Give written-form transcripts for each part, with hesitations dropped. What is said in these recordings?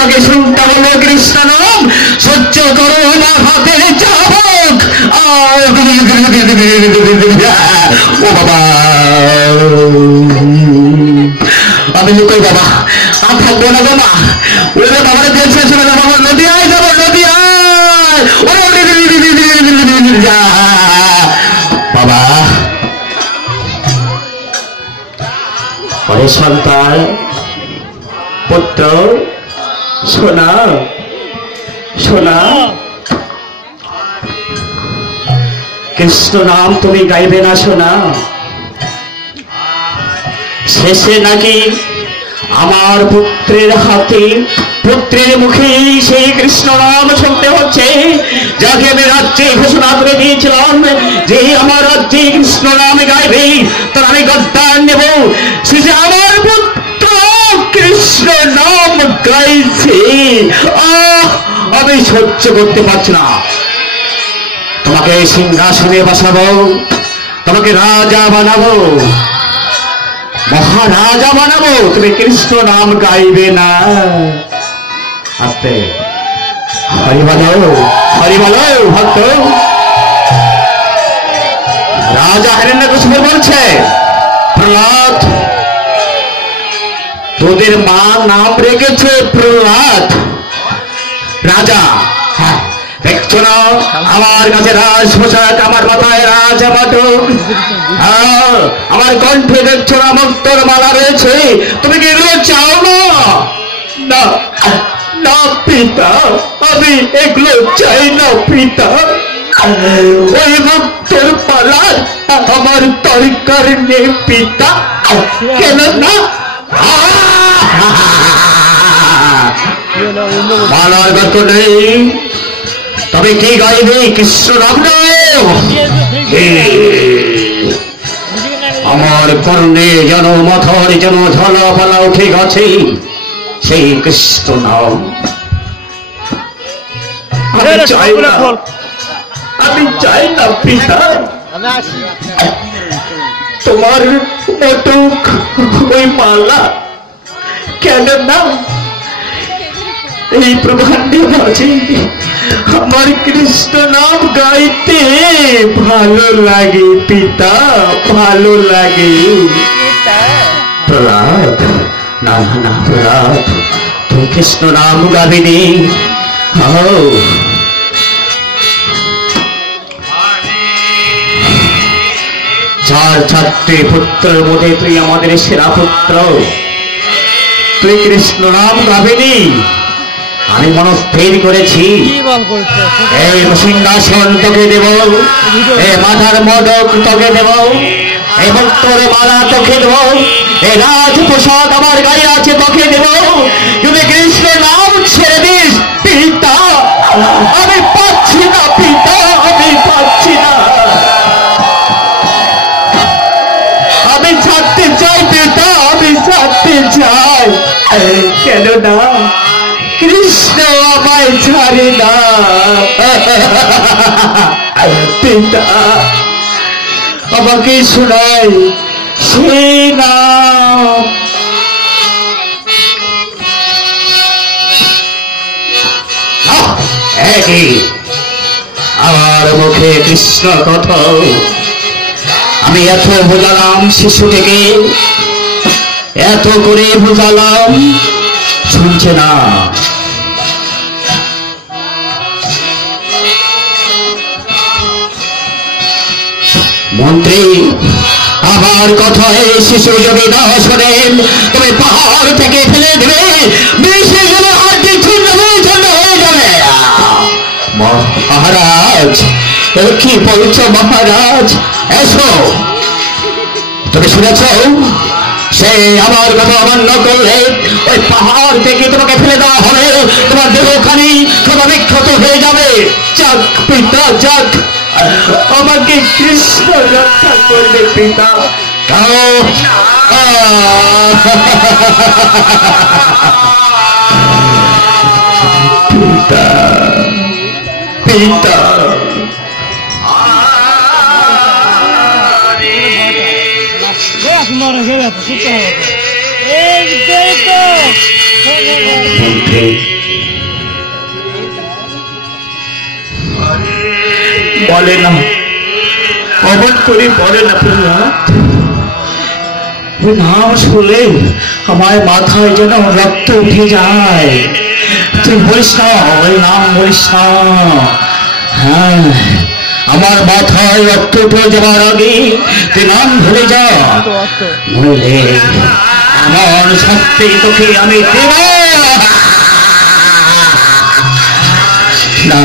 তোমাকে শুনতে হলো কৃষ্ণ নাম, সহ্য করো না হাতে চাবুক। ও বাবা, আমি লুকোই বাবা, আর থাকবো না বাবা। ওরে বাবার দেখছে শুনে না বাবা, নদী আয় যাবো, নদী আয় বাবা। পরে সন্তান পুত্র, শোনা শোনা, কৃষ্ণ নাম তুমি গাইবে না শোনা? শেষে নাকি আমার পুত্রের হাতে, পুত্রের মুখে সেই কৃষ্ণ নাম শুনতে হচ্ছে, যাকে আমি রাজ্যে ঘোষণা করে দিয়েছিলাম যে আমার রাজ্যে কৃষ্ণ নাম গাইবে, তার আমি গদ্দান নেব। শেষে আমার পুত্র কৃষ্ণ নাম গাইছে, আমি সহ্য করতে পারছি না। তোমাকে সিংহাসনে বসাবো, তোমাকে রাজা বানাবো, মহারাজা বানাবো, তুমি কৃষ্ণ নাম গাইবে না। আস্তে হরি বলো, হরি বলো ভক্ত। রাজা হিরণ্যকশিপু বলছে, প্রহ্লাদ, তোদের মা নাম রেখেছে প্রহ্লাদ। রাজা, দেখছো না আমার কাছে রাজ পোশাক, আমার মাথায় রাজ মাটক, আমার কণ্ঠে দেখছো না মুক্তোর মালা রয়েছে, তুমি কি এগুলো চাও না? না না পিতা, আমি এগুলো চাই না পিতা। ওই মুক্তোর মালা আমার দরকার নেই পিতা। কেন না? মালার দরকার নেই, তবে কি গাইবে? কৃষ্ণ নাম গাও। আমার কর্ণে যেন মাথার যেন ঝালা পালা উঠে গেছে সেই কৃষ্ণ নাম। আমি চাই না, আমি চাই না পিতা। তোমার মটক ওই মালা কেন না? এই প্রভান্ডে মাঝে আমার কৃষ্ণ নাম গাইতে ভালো লাগে পিতা, ভালো লাগে। প্রহ্লাদ, না না প্রহ্লাদ, তুই কৃষ্ণ নাম গাবিনি। চার চারটে পুত্রের মধ্যে তুই আমাদের সেরা পুত্র, তুই কৃষ্ণ নাম গাবিনি। আমি মনস্থির করেছি এই সিংহাসন তোকে দেব, এই মাথার মদক তোকে দেব, এই মুক্তোর মালা তোকে দেব, এই রাজ পোশাক আমার গায়ে আছে তোকে দেব। তুমি কৃষ্ণ নাম ছেড়ে দিস পিতা, আমি পাচ্ছি না পিতা, আমি পাচ্ছি না, আমি ছাড়তে চাই পিতা, আমি ছাড়তে চাই। কেন না? কৃষ্ণ আমায় ছাড়ে না পিতা, আমাকে শোনাই সেই নাম। একই আমার মুখে কৃষ্ণ কথা, আমি এত বোঝালাম শিশুটিকে, এত করে বোঝালাম, শুনছে না। মন্ত্রী, আমার কথায় শিশু যদি না শোনেন, তুমি পাহাড় থেকে ফেলে দেবে, বেশি গেলে হাড়টি ছিন্ন হয়ে যাবে। মহারাজ, কি বলছো মহারাজ? এসো, তুমি শুনেছ সে আমার কথা অমান্য করলে ওই পাহাড় থেকে তোমাকে ফেলে দেওয়া হবে, তোমার দেহখানি ক্ষতবিক্ষত হয়ে যাবে। যাক পিতা, যাক, আমাকে কৃষ্ণ রক্ষা করবে পিতা। পিতা, পিতা, মারা গেলে বলে না, অমন করে বলে না প্রহ্লাদ। ওই নাম শুনলে আমার মাথায় যেন রক্ত উঠে যায়। তুই বলিস না, ওই নাম বলিস না। হ্যাঁ, আমার মাথায় রক্ত উঠে যাওয়ার আগে তুই নাম ভুলে যা, নইলে এমন শক্তি তোকে আমি দেব না।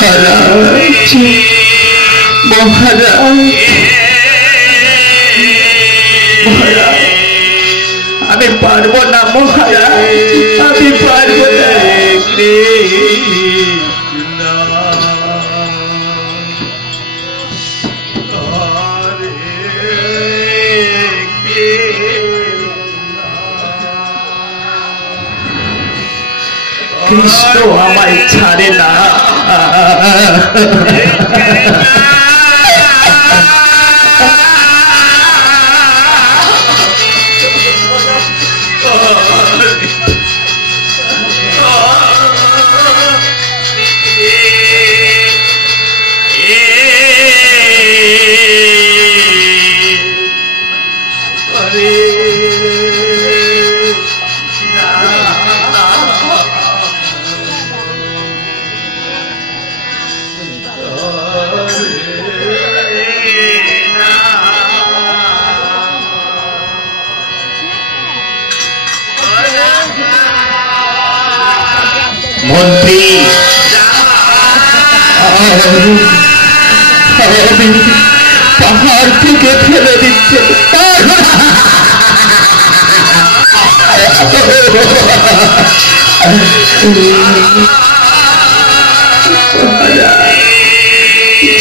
মহারাজ, মহারাজ, মহারাজ, আমি পারবো না মহারাজ, আমি পারবো না। কৃষ্ণ আমায় ছাড়ে না। মন্ত্রী, পাহাড় থেকে ফেলে দিচ্ছে।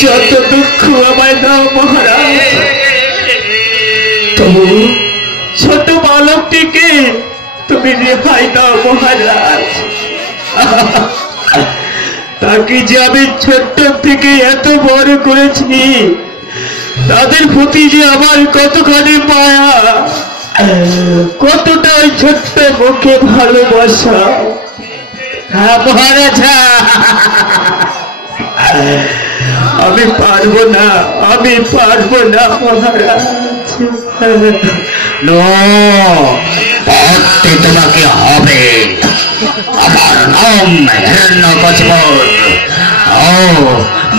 যত দুঃখ আমায় দাও মহারাজ, তবু ছোট বালকটিকে তুমি রেহাই দাও মহারাজ। তাকে যে আমি ছোট্ট থেকে এত বড় করেছি, তাদের প্রতি যে আমার কতখানি মায়া, কতটা ওই ছোট্ট মুখে ভালোবাসা। হ্যাঁ মহারাজ, আমি পারবো না, আমি পারবো না মহারাজ। পারতে তোমাকে হবে। আমার নাম হিরণ্যকশিপ। ও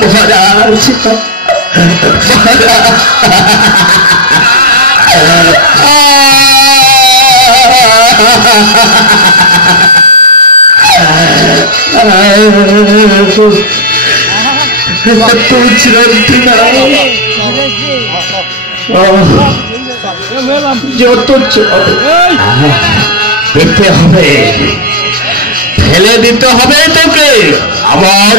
মহারাজ, যত দেখতে হবে, ফেলে দিতে হবে তোকে আমার।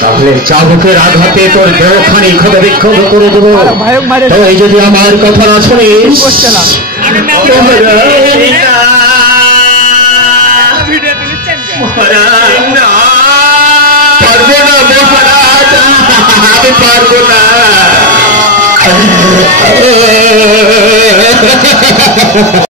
তাহলে চাবুকের আঘাতে তোর দেহখানি ক্ষত বিক্ষত করে দেবো। তুই যদি আমার কথা না শুনিস, পারবো না মহারাজ, আমি পারবো না।